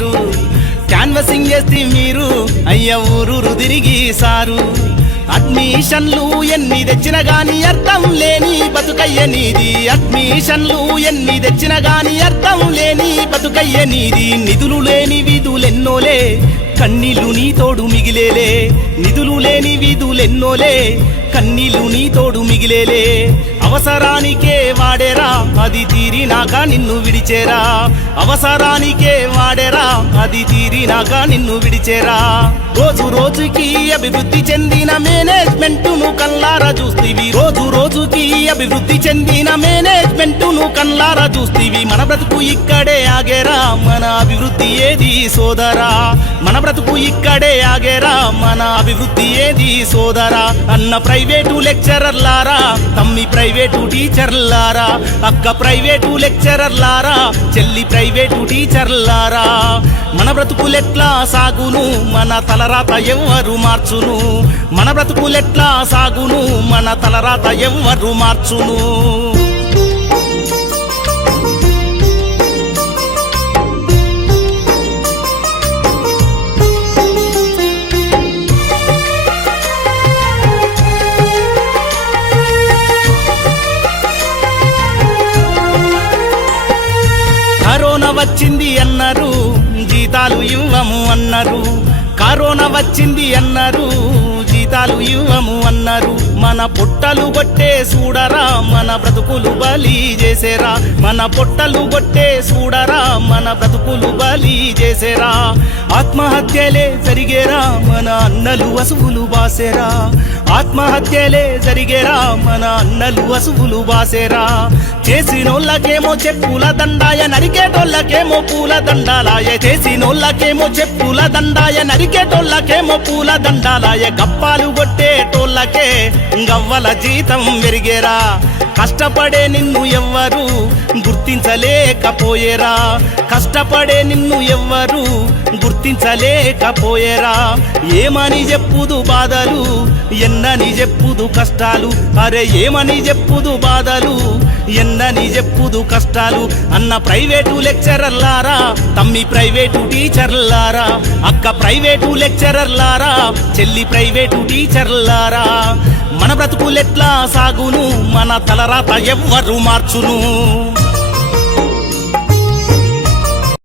sir canvassing చేస్తే మీరు అయ్య ఊరూరు తిరిగి సారు అడ్మిషన్లు ఎన్ని తెచ్చిన గాని అర్థం లేని బతుకయ్య నీది అడ్మిషన్లు ఎన్ని తెచ్చిన గాని అర్థం లేని బతుకయ్య నీది నిధులు లేని విధులెన్నోలే కన్నీళ్లు నీ తోడు మిగిలేలే నిధులు లేని విధులెన్నోలే కన్నీళ్లు నీ తోడు మిగిలేలే అవసరానికే వాడేరా అది తీరినాక నిన్ను విడిచేరా అవసరానికే వాడేరా అది తీరినాక నిన్ను విడిచేరా రోజు రోజుకి అభివృద్ధి చెందిన మేనేజ్మెంటును కల్లారా చూస్తీవి రోజు రోజుకి అభివృద్ధి చెందిన మేనేజ్మెంటును కల్లారా చూస్తీవి మన బ్రతుకు ఇక్కడే ఆగేరా మన అభివృద్ధి ఏది సోదరా మన బ్రతుకు ఇక్కడే ఆగేరా మన అభివృద్ధి ఏది సోదరా అన్న ప్రైవేటు లెక్చరర్లారా తమ్మి ప్రైవేటు టీచర్లారా అక్క ప్రైవేటు లెక్చరర్లారా చెల్లి ప్రైవేటు టీచర్లారా మన బ్రతుకులెట్లా సాగును మన తలరాత ఎవ్వరు మార్చును మన బ్రతుకులెట్లా సాగును మన తలరాత ఎవ్వరు మార్చును కరోనా వచ్చింది అన్నారు జీతాలు ఇవ్వము అన్నారు కరోనా వచ్చింది అన్నారు జీతాలు ఇవ్వము అన్నారు మన పొట్టలు కొట్టే చూడరా మన బ్రతుకులు బలి చేసేరా మన పొట్టలు కొట్టే చూడరా మన బ్రతుకులు బలి చేసేరా ఆత్మహత్యలే జరిగేరా మన అన్నలు అసువులు బాసేరా ఆత్మహత్యలే జరిగేరా మన అన్నలు అసువులు బాసేరా చేసినోళ్ళకేమో చెప్పుల దండాయ నరికేటోళ్ళకేమో పూల దండాలాయ చేసినోళ్ళకేమో చెప్పుల దండాయ నరికేటోళ్ళకేమో పూల దండాలాయ గప్పాలు కొట్టేటోళ్ళకే గవ్వల జీతం పెరిగేరా కష్టపడే నిన్ను ఎవ్వరు గుర్తించలేకపోయేరా కష్టపడే నిన్ను ఎవ్వరు గుర్తించలేకపోయేరా ఏమని చెప్పుదు బాధలు ఎన్నని చెప్పుదు కష్టాలు అరే ఏమని చెప్పుదు బాధలు ఎన్నని చెప్పుదు కష్టాలు అన్న ప్రైవేటు లెక్చరర్లారా తమ్మి ప్రైవేటు టీచర్లారా అక్క ప్రైవేటు లెక్చరర్లారా చెల్లి ప్రైవేటు టీచర్లారా మన బ్రతుకులెట్లా సాగును మన తలరాత ఎవ్వరు మార్చును